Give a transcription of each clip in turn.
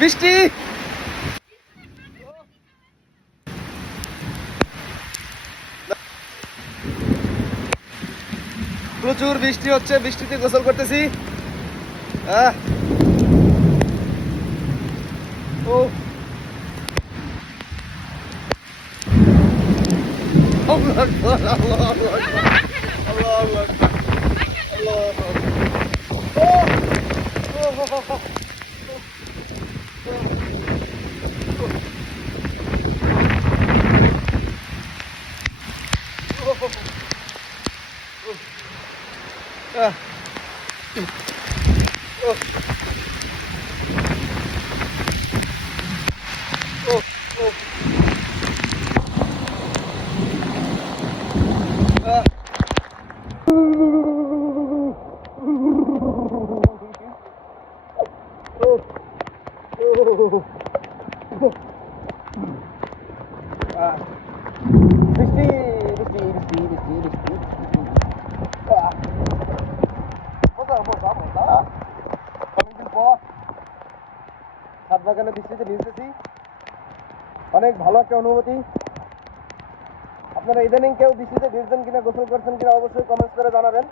বৃষ্টি প্রচুর বৃষ্টি হচ্ছে, বৃষ্টিতে গোসল করতেছি। ও আল্লাহু আকবার, আল্লাহু আকবার, আল্লাহু আকবার, আল্লাহু আকবার। ও ও ও ও, আহ, ও, ও, ও, আহ, ও, ও, আহ, বৃষ্টি বৃষ্টি বৃষ্টি বৃষ্টি বৃষ্টি আহ, মজা মজা মজা। অনেকদিন পর ছাদ বাগানে বৃষ্টিতে ভিজতেছি, অনেক ভালো একটা অনুভূতি। আপনারা ইদানিং কেউ বৃষ্টিতে ভিজছেন কিনা, গোসল করছেন কিনা অবশ্যই কমেন্টস করে জানাবেন।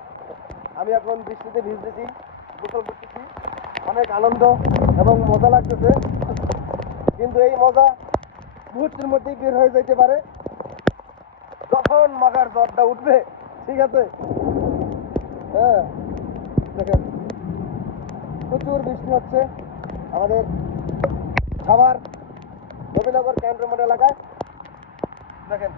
আমি এখন বৃষ্টিতে ভিজতেছি, গোসল করতেছি, অনেক আনন্দ এবং মজা লাগতেছে। কিন্তু এই মজা মুহূর্তের মধ্যেই বের হয়ে যেতে পারে যখন মাগার জ্বরটা উঠবে। ঠিক আছে, হ্যাঁ, দেখেন প্রচুর বৃষ্টি হচ্ছে আমাদের খাবার নবীনগর ক্যান্টনমেন্ট এলাকায়। দেখেন